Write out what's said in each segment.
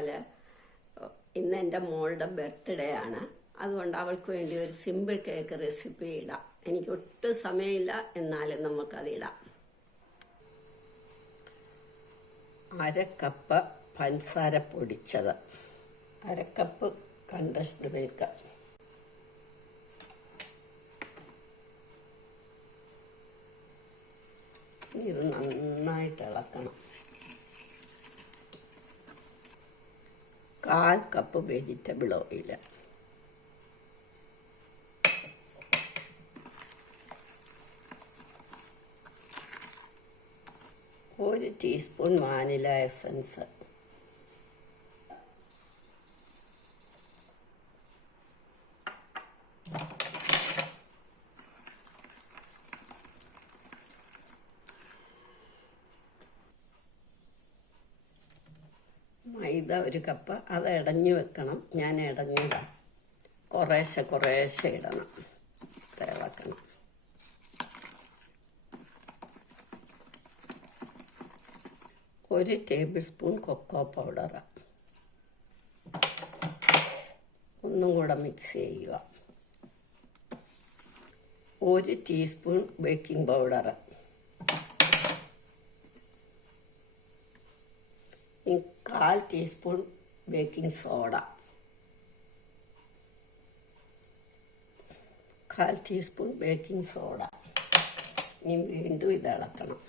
വെച്ചാൽ ഇന്ന് എൻ്റെ മോളുടെ ബർത്ത്ഡേ ആണ്. അതുകൊണ്ട് അവൾക്ക് വേണ്ടി ഒരു സിമ്പിൾ കേക്ക് റെസിപ്പി ഇടാം. എനിക്ക് ഒട്ടും സമയമില്ല, എന്നാലും നമുക്കത് ഇടാം. 1/2 കപ്പ് പഞ്ചസാര പൊടിച്ചത്, 1/2 കപ്പ് കണ്ടൻസ്ഡ് മിൽക്ക്, ഇത് നന്നായിട്ട് ഇളക്കണം. 1/4 cup vegetable oil, 1 teaspoon vanilla essence, maida 1 cup, അത് ഇടഞ്ഞു വെക്കണം. ഞാൻ ഇടഞ്ഞതാണ്. കുറേശ്ശെ ഇടണം, തിളക്കണം. 1 ടേബിൾ സ്പൂൺ കൊക്കോ പൗഡർ, ഒന്നും കൂടെ മിക്സ് ചെയ്യുക. 1 teaspoon baking powder, 1/4 teaspoon baking soda, 1/4 teaspoon baking soda. ഇനി വീണ്ടും ഇത് ഇളക്കണം.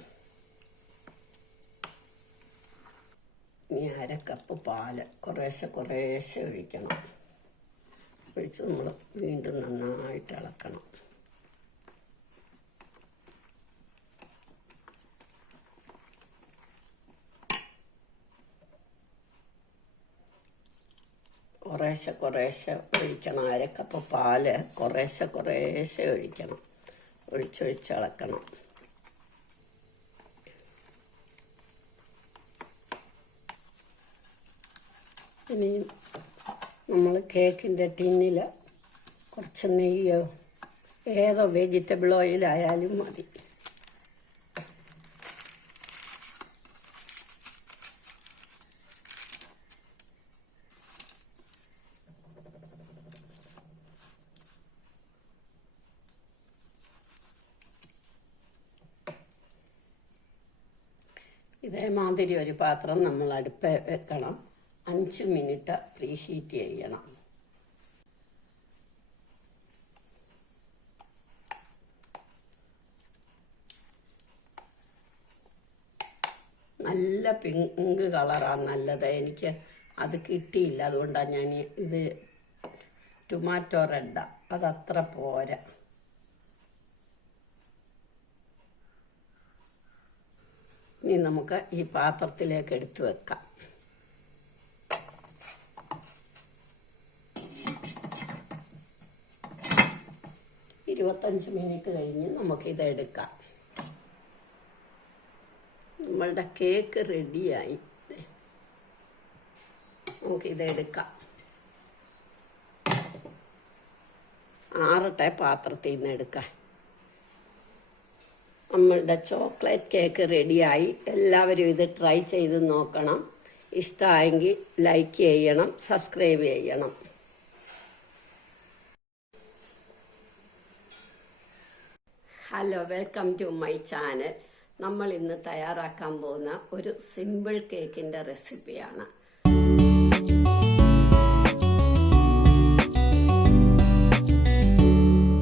ഇനി 1/2 കപ്പ് പാല് കുറേശ്ശെ ഒഴിക്കണം. ഒഴിച്ച് നമ്മൾ വീണ്ടും നന്നായിട്ട് ഇളക്കണം. കുറേശ്ശെ ഒഴിക്കണം. 1/2 കപ്പ് പാല് കുറേശ്ശെ ഒഴിക്കണം. ഒഴിച്ചിളക്കണം. ഇനി നമ്മൾ കേക്കിൻ്റെ ടിന്നിൽ കുറച്ച് നെയ്യോ ഏതോ വെജിറ്റബിൾ ഓയിലായാലും മതി. ഇതേമാതിരി ഒരു പാത്രം നമ്മൾ അടുപ്പ് വെക്കണം. 5 മിനിറ്റ് പ്രീഹീറ്റ് ചെയ്യണം. നല്ല പിങ്ക് കളറാണ് നല്ലത്. എനിക്ക് അത് കിട്ടിയില്ല, അതുകൊണ്ടാണ് ഞാൻ ഇത് ടൊമാറ്റോ റെഡാണ്, അതത്ര പോരാ. ഇനി നമുക്ക് ഈ പാത്രത്തിലേക്ക് എടുത്തു വെക്കാം. 25 മിനിറ്റ് കഴിഞ്ഞ് നമുക്കിത് എടുക്കാം. നമ്മളുടെ കേക്ക് റെഡിയായി. നമുക്കിത് എടുക്കാം. ആറട്ടെ പാത്രത്തിൽ നിന്ന് എടുക്കാം. നമ്മളുടെ ചോക്ലേറ്റ് കേക്ക് റെഡിയായി. എല്ലാവരും ഇത് ട്രൈ ചെയ്ത് നോക്കണം. ഇഷ്ടമായെങ്കിൽ ലൈക്ക് ചെയ്യണം, സബ്സ്ക്രൈബ് ചെയ്യണം. Hello, welcome to my channel. നമ്മൾ ഇന്ന് തയ്യാറാക്കാൻ പോകുന്ന ഒരു സിമ്പിൾ കേക്കിൻ്റെ റെസിപ്പിയാണ്.